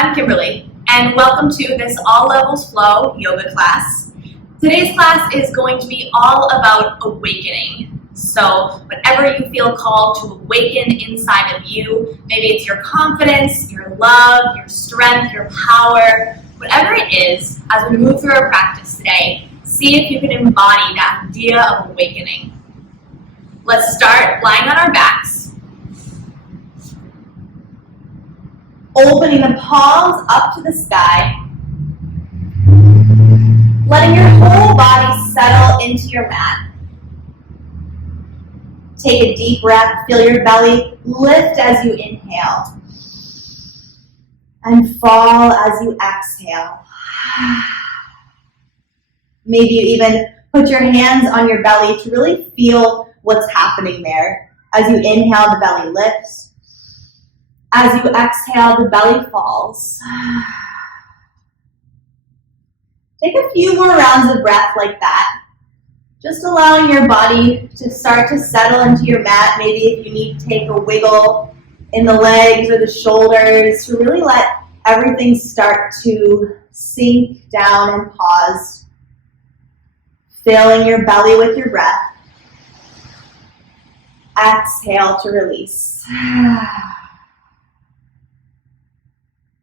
I'm Kimberly, and welcome to this All Levels Flow yoga class. Today's class is going to be all about awakening. So whatever you feel called to awaken inside of you, maybe it's your confidence, your love, your strength, your power, whatever it is, as we move through our practice today, see if you can embody that idea of awakening. Let's start lying on our backs. Opening the palms up to the sky. Letting your whole body settle into your mat. Take a deep breath, feel your belly lift as you inhale. And fall as you exhale. Maybe you even put your hands on your belly to really feel what's happening there. As you inhale, the belly lifts. As you exhale, the belly falls. Take a few more rounds of breath like that. Just allowing your body to start to settle into your mat. Maybe if you need to take a wiggle in the legs or the shoulders to really let everything start to sink down and pause. Filling your belly with your breath. Exhale to release.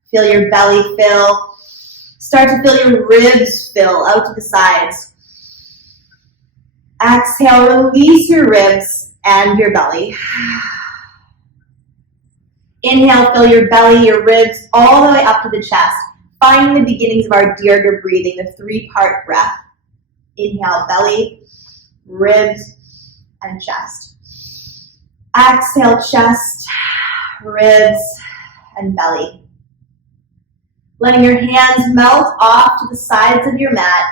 Feel your belly fill. Start to feel your ribs fill out to the sides. Exhale, release your ribs and your belly. Inhale, fill your belly, your ribs, all the way up to the chest. Finding the beginnings of our Dirga breathing, the 3-part breath. Inhale, belly, ribs, and chest. Exhale, chest, ribs, and belly. Letting your hands melt off to the sides of your mat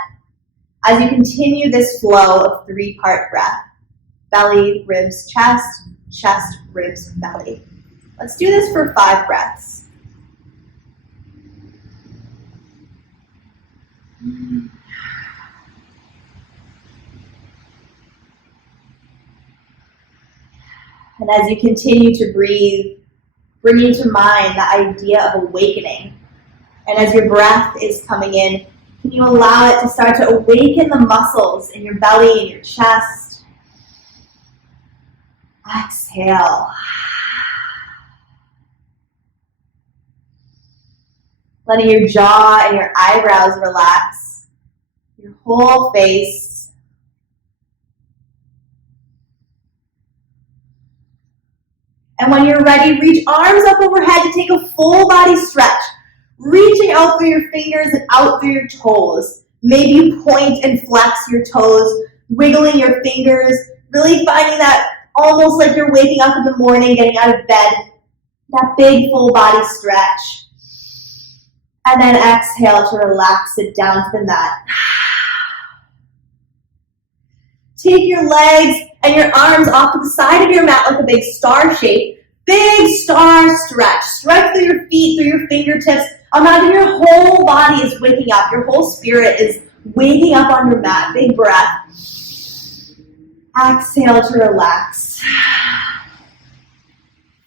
as you continue this flow of 3-part breath. Belly, ribs, chest, chest, ribs, belly. Let's do this for 5 breaths. And as you continue to breathe, bringing to mind the idea of awakening. And as your breath is coming in, can you allow it to start to awaken the muscles in your belly and your chest? Exhale. Letting your jaw and your eyebrows relax, your whole face. And when you're ready, reach arms up overhead to take a full body stretch. Reaching out through your fingers and out through your toes. Maybe you point and flex your toes, wiggling your fingers, really finding that almost like you're waking up in the morning, getting out of bed. That big full body stretch. And then exhale to relax it down to the mat. Take your legs and your arms off to the side of your mat like a big star shape. Big star stretch. Stretch through your feet, through your fingertips. Imagine your whole body is waking up. Your whole spirit is waking up on your mat. Big breath. Exhale to relax.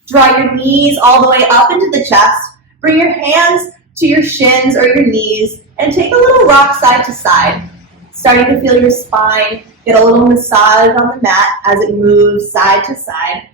Draw your knees all the way up into the chest. Bring your hands to your shins or your knees and take a little rock side to side. Starting to feel your spine. Get a little massage on the mat as it moves side to side.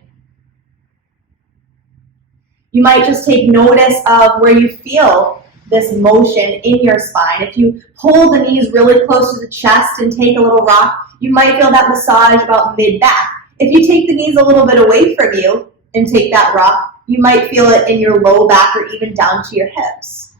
You might just take notice of where you feel this motion in your spine. If you pull the knees really close to the chest and take a little rock, you might feel that massage about mid-back. If you take the knees a little bit away from you and take that rock, you might feel it in your low back or even down to your hips.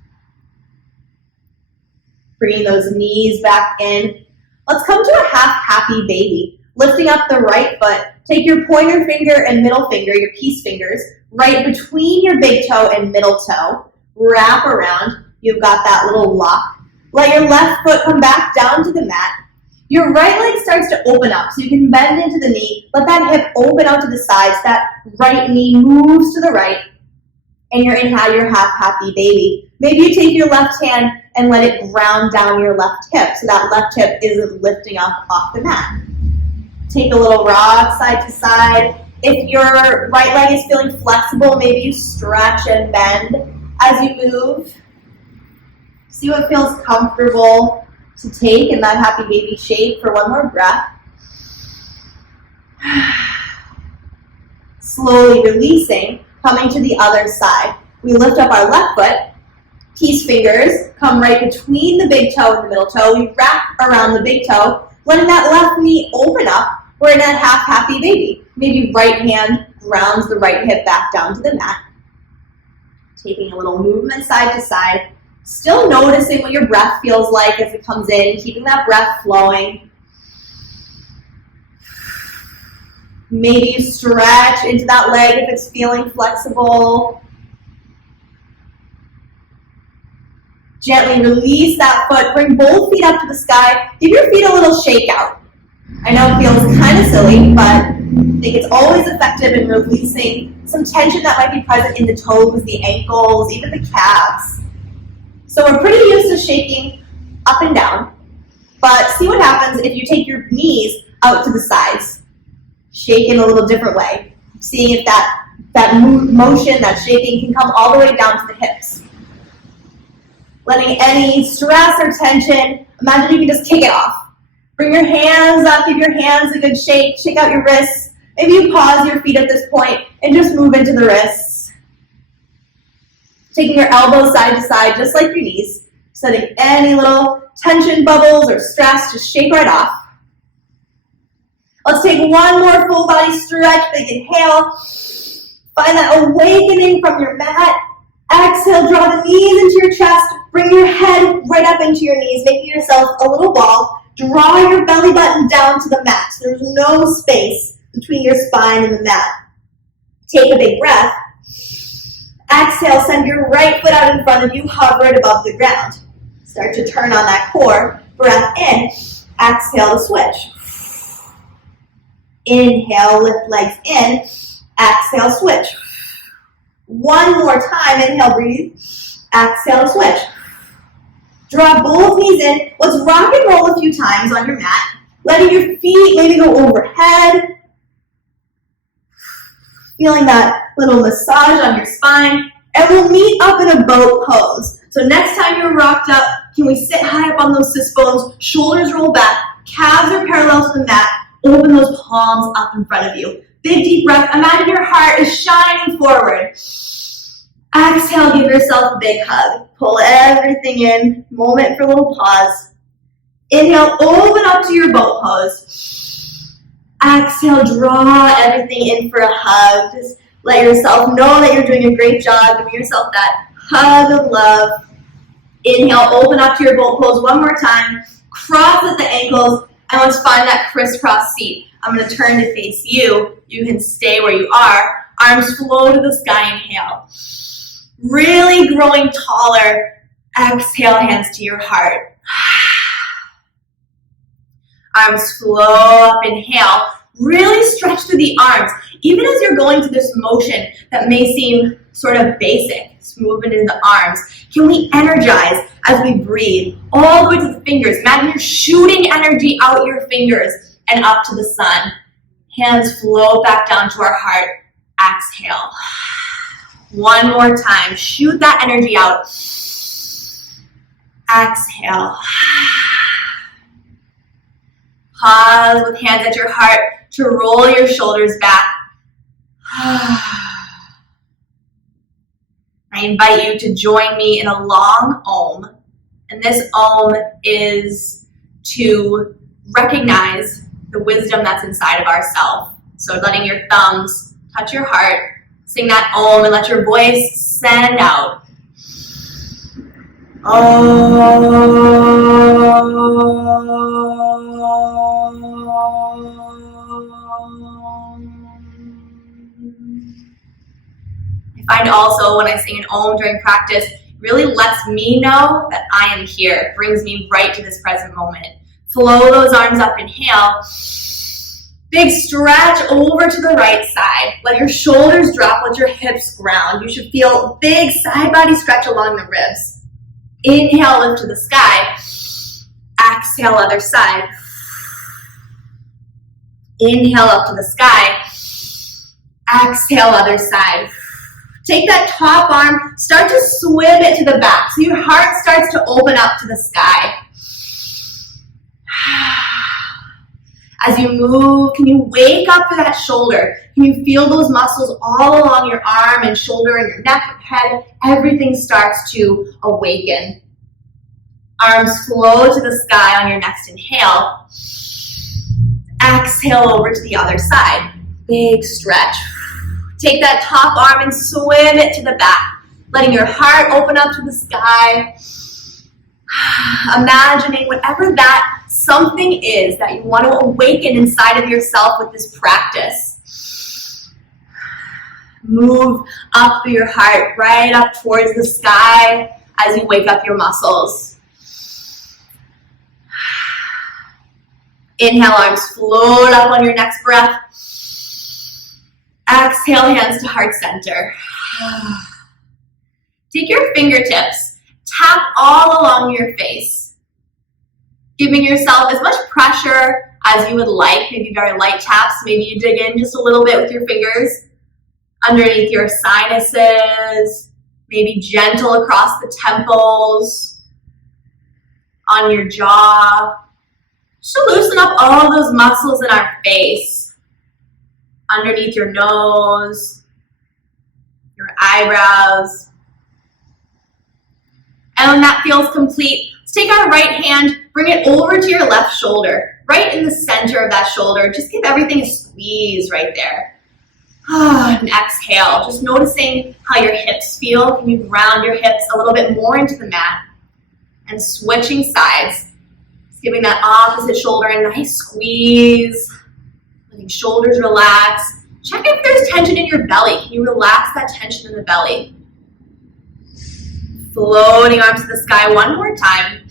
Bringing those knees back in. Let's come to a half happy baby. Lifting up the right foot. Take your pointer finger and middle finger, your peace fingers, right between your big toe and middle toe. Wrap around. You've got that little lock. Let your left foot come back down to the mat. Your right leg starts to open up, so you can bend into the knee. Let that hip open out to the sides. That right knee moves to the right. And you're in your half happy baby. Maybe you take your left hand and let it ground down your left hip, so that left hip isn't lifting up off the mat. Take a little rock side to side. If your right leg is feeling flexible, maybe you stretch and bend. As you move, see what feels comfortable to take in that happy baby shape for one more breath. Slowly releasing, coming to the other side. We lift up our left foot. Peace fingers come right between the big toe and the middle toe. We wrap around the big toe, letting that left knee open up. We're in that half happy baby. Maybe right hand grounds the right hip back down to the mat. Taking a little movement side to side. Still noticing what your breath feels like as it comes in, keeping that breath flowing. Maybe stretch into that leg if it's feeling flexible. Gently release that foot. Bring both feet up to the sky. Give your feet a little shake out. I know it feels kind of silly, but I think it's always effective in releasing some tension that might be present in the toes, the ankles, even the calves. So we're pretty used to shaking up and down, but see what happens if you take your knees out to the sides. Shake in a little different way. Seeing if that motion, that shaking can come all the way down to the hips. Letting any stress or tension, imagine you can just kick it off. Bring your hands up, give your hands a good shake, shake out your wrists. Maybe you pause your feet at this point and just move into the wrists. Taking your elbows side to side, just like your knees. Setting any little tension bubbles or stress, just shake right off. Let's take one more full body stretch. Big inhale. Find that awakening from your mat. Exhale, draw the knees into your chest. Bring your head right up into your knees, making yourself a little ball. Draw your belly button down to the mat. There's no space between your spine and the mat. Take a big breath. Exhale, send your right foot out in front of you, hover it above the ground. Start to turn on that core. Breath in. Exhale to switch. Inhale, lift legs in. Exhale, switch. One more time. Inhale, breathe. Exhale, switch. Draw both knees in. Let's rock and roll a few times on your mat. Letting your feet maybe go overhead. Feeling that little massage on your spine. And we'll meet up in a boat pose. So next time you're rocked up, can we sit high up on those sit bones, shoulders roll back, calves are parallel to the mat, open those palms up in front of you. Big deep breath. Imagine your heart is shining forward. Exhale, give yourself a big hug. Pull everything in. Moment for a little pause. Inhale, open up to your boat pose. Exhale, draw everything in for a hug. Just let yourself know that you're doing a great job. Give yourself that hug of love. Inhale, open up to your boat pose one more time. Cross at the ankles, and let's find that crisscross seat. I'm going to turn to face you. You can stay where you are. Arms flow to the sky. Inhale. Really growing taller. Exhale, hands to your heart. Arms flow up. Inhale. Really stretch through the arms. Even as you're going through this motion that may seem sort of basic, this movement in the arms, can we energize as we breathe all the way to the fingers? Imagine you're shooting energy out your fingers and up to the sun. Hands flow back down to our heart. Exhale. One more time. Shoot that energy out. Exhale. Pause with hands at your heart to roll your shoulders back. I invite you to join me in a long Om. And this Om is to recognize the wisdom that's inside of ourselves. So letting your thumbs touch your heart, sing that Om, and let your voice send out. I find also when I sing an Om during practice, it really lets me know that I am here. It brings me right to this present moment. Flow those arms up, inhale. Big stretch over to the right side. Let your shoulders drop, let your hips ground. You should feel big side body stretch along the ribs. Inhale, lift to the sky. Exhale, other side. Inhale up to the sky. Exhale, other side. Take that top arm, start to swim it to the back. So your heart starts to open up to the sky. As you move, can you wake up to that shoulder? Can you feel those muscles all along your arm and shoulder and your neck and head? Everything starts to awaken. Arms flow to the sky on your next inhale. Exhale over to the other side. Big stretch. Take that top arm and swim it to the back, letting your heart open up to the sky. Imagining whatever that something is that you want to awaken inside of yourself with this practice. Move up through your heart, right up towards the sky as you wake up your muscles. Inhale, arms float up on your next breath. Exhale, hands to heart center. Take your fingertips, tap all along your face, giving yourself as much pressure as you would like, maybe very light taps. Maybe you dig in just a little bit with your fingers underneath your sinuses, maybe gentle across the temples, on your jaw. Just to loosen up all those muscles in our face, underneath your nose, your eyebrows. And when that feels complete, let's take our right hand, bring it over to your left shoulder, right in the center of that shoulder. Just give everything a squeeze right there. And exhale, just noticing how your hips feel. Can you ground your hips a little bit more into the mat? And switching sides. Giving that opposite shoulder a nice squeeze, letting shoulders relax. Check if there's tension in your belly. Can you relax that tension in the belly? Floating arms to the sky one more time.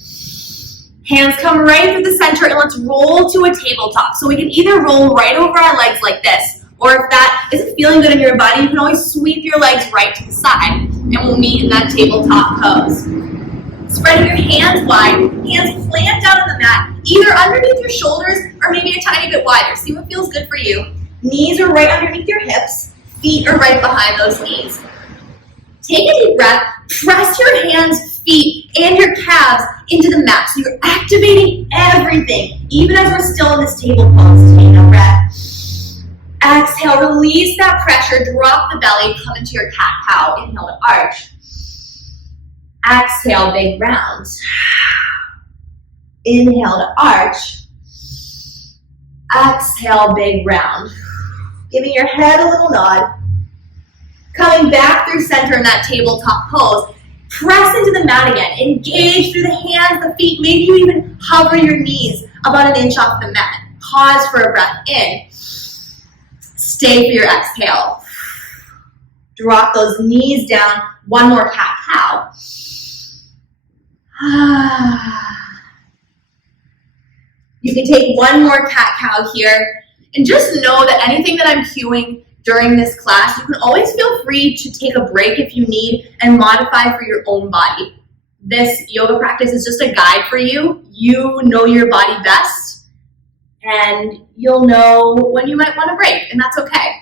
Hands come right through the center and let's roll to a tabletop. So we can either roll right over our legs like this, or if that isn't feeling good in your body, you can always sweep your legs right to the side and we'll meet in that tabletop pose. Spreading your hands wide, hands plant down on the mat, either underneath your shoulders or maybe a tiny bit wider. See what feels good for you. Knees are right underneath your hips, feet are right behind those knees. Take a deep breath, press your hands, feet, and your calves into the mat. So you're activating everything, even as we're still in this table pose. Take a breath. Exhale, release that pressure, drop the belly, come into your cat-cow. Inhale to arch. Exhale, big rounds. Inhale to arch. Exhale, big round. Giving your head a little nod. Coming back through center in that tabletop pose. Press into the mat again. Engage through the hands, the feet. Maybe you even hover your knees about an inch off the mat. Pause for a breath in. Stay for your exhale. Drop those knees down. One more cat-cow. You can take one more cat-cow here and just know that anything that I'm cueing during this class, you can always feel free to take a break if you need and modify for your own body. This yoga practice is just a guide for you. You know your body best and you'll know when you might want to break, and that's okay.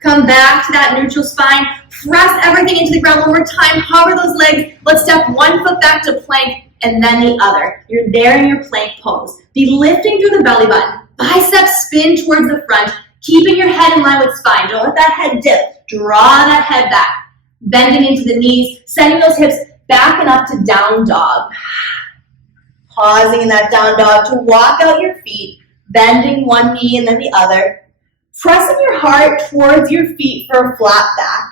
Come back to that neutral spine. Press everything into the ground one more time. Hover those legs. Let's step one foot back to plank and then the other. You're there in your plank pose. Be lifting through the belly button. Biceps spin towards the front, keeping your head in line with spine. Don't let that head dip. Draw that head back. Bending into the knees, sending those hips back and up to down dog. Pausing in that down dog to walk out your feet, bending one knee and then the other. Pressing your heart towards your feet for a flat back.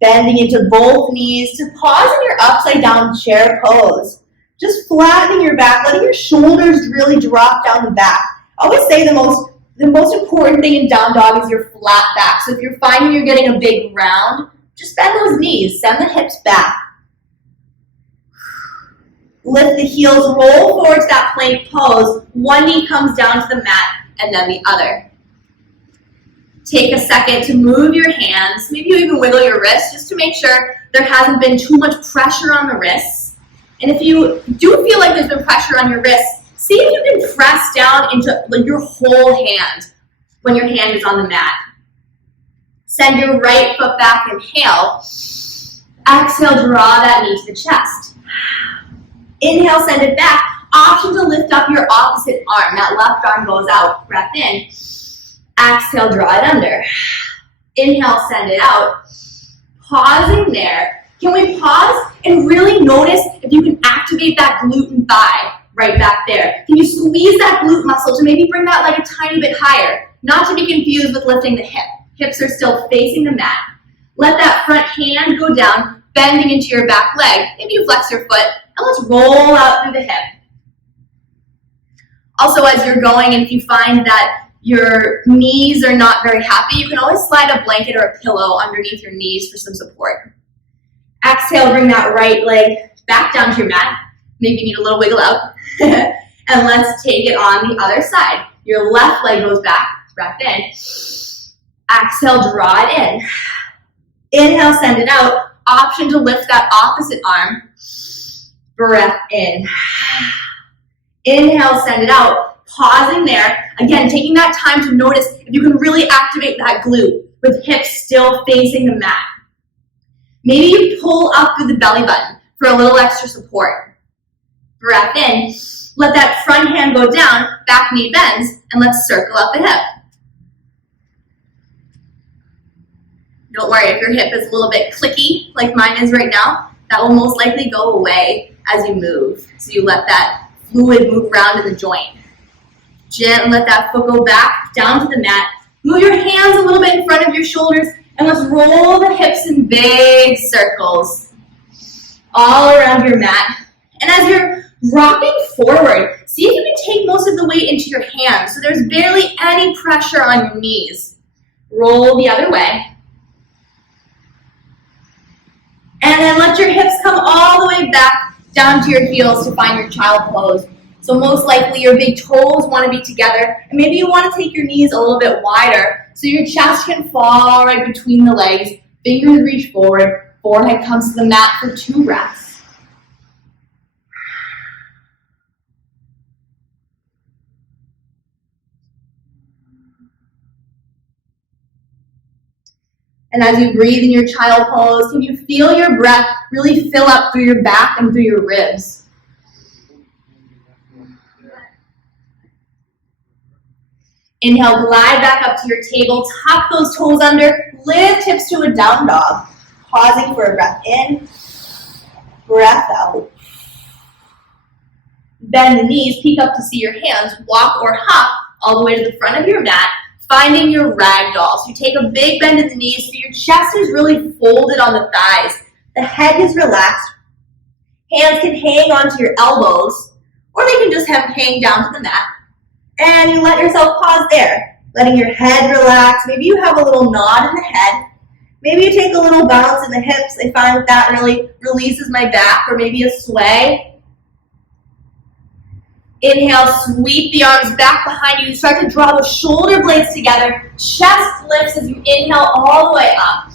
Bending into both knees to pause in your upside down chair pose. Just flattening your back, letting your shoulders really drop down the back. I always say the most important thing in down dog is your flat back. So if you're finding you're getting a big round, just bend those knees, send the hips back. Lift the heels, roll forward to that plank pose. One knee comes down to the mat and then the other. Take a second to move your hands. Maybe you even wiggle your wrists just to make sure there hasn't been too much pressure on the wrists. And if you do feel like there's been pressure on your wrists, see if you can press down into your whole hand. when your hand is on the mat. Send your right foot back, inhale. Exhale, draw that knee to the chest. Inhale, send it back. Option to lift up your opposite arm. That left arm goes out. Breath in. Exhale, draw it under. Inhale, send it out. Pausing there. Can we pause and really notice if you can activate that glute and thigh right back there? Can you squeeze that glute muscle to maybe bring that leg a tiny bit higher? Not to be confused with lifting the hip. Hips are still facing the mat. Let that front hand go down, bending into your back leg. Maybe you flex your foot, and let's roll out through the hip. Also, as you're going, and if you find that your knees are not very happy, you can always slide a blanket or a pillow underneath your knees for some support. Exhale, bring that right leg back down to your mat. Maybe you need a little wiggle out. And let's take it on the other side. Your left leg goes back, breath in. Exhale, draw it in. Inhale, send it out. Option to lift that opposite arm. Breath in. Inhale, send it out. Pausing there. Again, taking that time to notice if you can really activate that glute with hips still facing the mat. Maybe you pull up through the belly button for a little extra support. Breath in. Let that front hand go down, back knee bends, and let's circle up the hip. Don't worry if your hip is a little bit clicky like mine is right now. That will most likely go away as you move. So you let that fluid move around in the joint. Gently let that foot go back down to the mat. Move your hands a little bit in front of your shoulders and let's roll the hips in big circles all around your mat. And as you're rocking forward, see if you can take most of the weight into your hands so there's barely any pressure on your knees. Roll the other way. And then let your hips come all the way back down to your heels to find your child pose. So most likely your big toes want to be together, and maybe you want to take your knees a little bit wider so your chest can fall right between the legs, fingers reach forward, forehead comes to the mat for 2 breaths. And as you breathe in your child pose, can you feel your breath really fill up through your back and through your ribs? Inhale, glide back up to your table, tuck those toes under, lift hips to a down dog. Pausing for a breath in, breath out. Bend the knees, peek up to see your hands, walk or hop all the way to the front of your mat, finding your ragdoll. So you take a big bend in the knees so your chest is really folded on the thighs. The head is relaxed. Hands can hang onto your elbows, or they can just hang down to the mat. And you let yourself pause there, letting your head relax. Maybe you have a little nod in the head. Maybe you take a little bounce in the hips. I find that really releases my back, or maybe a sway. Inhale, sweep the arms back behind you. You start to draw the shoulder blades together. Chest lifts as you inhale all the way up.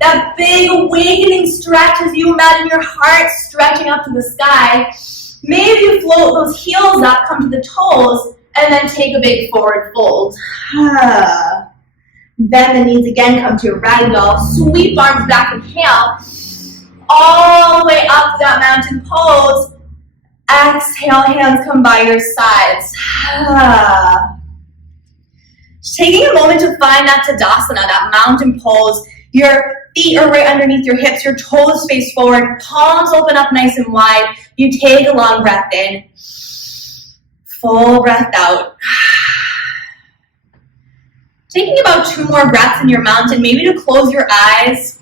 That big awakening stretch as you imagine your heart stretching up to the sky. Maybe you float those heels up, come to the toes, and then take a big forward fold. Bend the knees again, come to your ragdoll. Sweep arms back, inhale. All the way up to that mountain pose. Exhale, hands come by your sides. Just taking a moment to find that Tadasana, that mountain pose. Your feet are right underneath your hips, your toes face forward, palms open up nice and wide. You take a long breath in, full breath out. Taking about 2 more breaths in your mountain, maybe to close your eyes,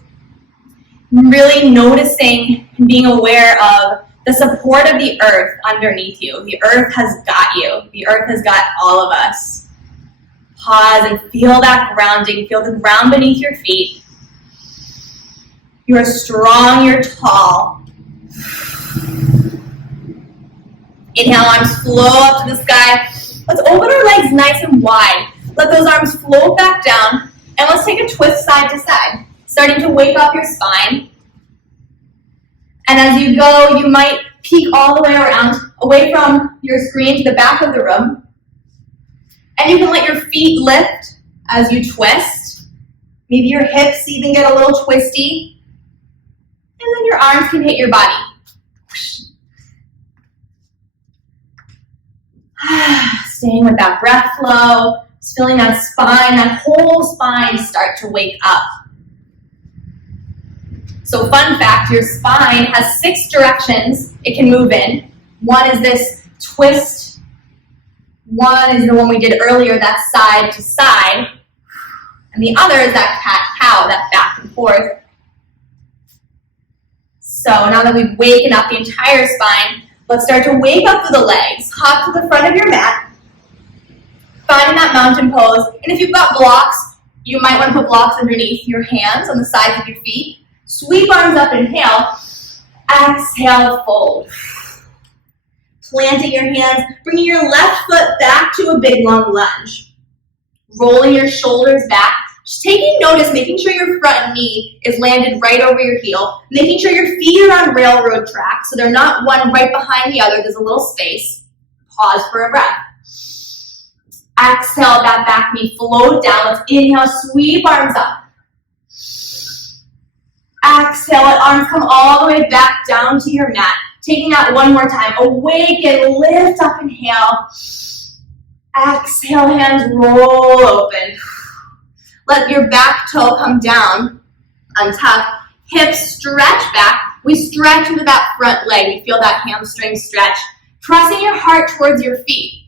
really noticing and being aware of the support of the earth underneath you. The earth has got you. The earth has got all of us. Pause and feel that grounding. Feel the ground beneath your feet. You are strong, you're tall. Inhale, arms flow up to the sky. Let's open our legs nice and wide. Let those arms float back down. And let's take a twist side to side, starting to wake up your spine. And as you go, you might peek all the way around, away from your screen to the back of the room. And you can let your feet lift as you twist. Maybe your hips even get a little twisty. And then your arms can hit your body. Staying with that breath flow, just feeling that spine, that whole spine start to wake up. So fun fact, your spine has 6 directions it can move in. One is this twist. One is the one we did earlier, that's side to side. And the other is that cat-cow, that back and forth. So now that we've waken up the entire spine, let's start to wake up through the legs. Hop to the front of your mat. Finding that mountain pose. And if you've got blocks, you might want to put blocks underneath your hands on the sides of your feet. Sweep arms up, inhale. Exhale, fold. Planting your hands, bringing your left foot back to a big long lunge. Rolling your shoulders back. Just taking notice, making sure your front knee is landed right over your heel. Making sure your feet are on railroad tracks, so they're not one right behind the other. There's a little space. Pause for a breath. Exhale, that back knee float down. Let's inhale, sweep arms up. Exhale, let arms come all the way back down to your mat. Taking that one more time. Awaken, lift up, inhale. Exhale, hands roll open. Let your back toe come down. Untuck. Hips stretch back. We stretch into that front leg. We feel that hamstring stretch. Pressing your heart towards your feet.